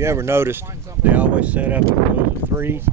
You ever noticed they always set up in rows of threes?